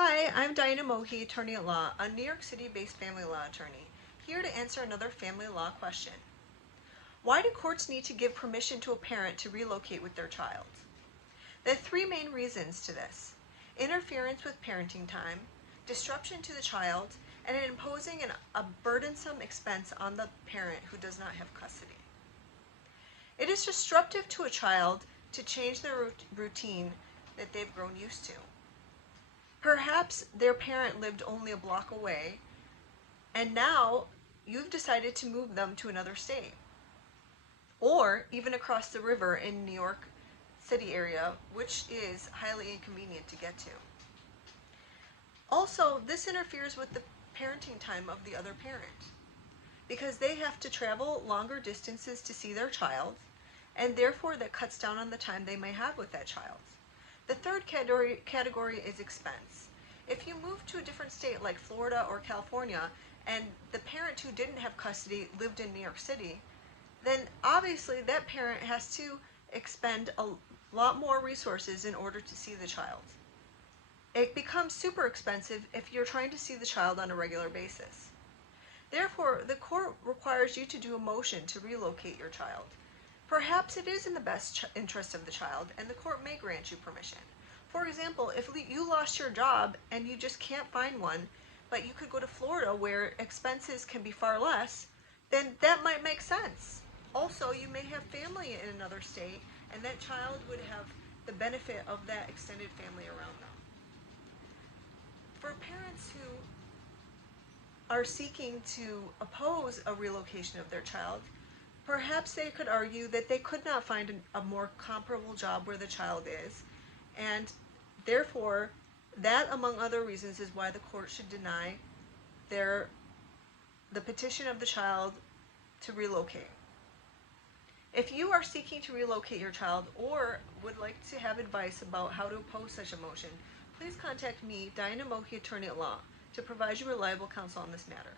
Hi, I'm Diana Mohyi, attorney at law, a New York City-based family law attorney, here to answer another family law question. Why do courts need to give permission to a parent to relocate with their child? There are three main reasons to this: interference with parenting time, disruption to the child, and imposing a burdensome expense on the parent who does not have custody. It is disruptive to a child to change their routine that they've grown used to. Perhaps their parent lived only a block away, and now you've decided to move them to another state, or even across the river in New York City area, which is highly inconvenient to get to. Also, this interferes with the parenting time of the other parent, because they have to travel longer distances to see their child, and therefore that cuts down on the time they may have with that child. The third category is expense. If you move to a different state like Florida or California, and the parent who didn't have custody lived in New York City, then obviously that parent has to expend a lot more resources in order to see the child. It becomes super expensive if you're trying to see the child on a regular basis. Therefore, the court requires you to do a motion to relocate your child. Perhaps it is in the best interest of the child, and the court may grant you permission. For example, if you lost your job and you just can't find one, but you could go to Florida where expenses can be far less, then that might make sense. Also, you may have family in another state, and that child would have the benefit of that extended family around them. For parents who are seeking to oppose a relocation of their child, perhaps they could argue that they could not find a more comparable job where the child is, and therefore that, among other reasons, is why the court should deny the petition of the child to relocate. If you are seeking to relocate your child or would like to have advice about how to oppose such a motion, please contact me, Diana Mohyi, attorney at law, to provide you reliable counsel on this matter.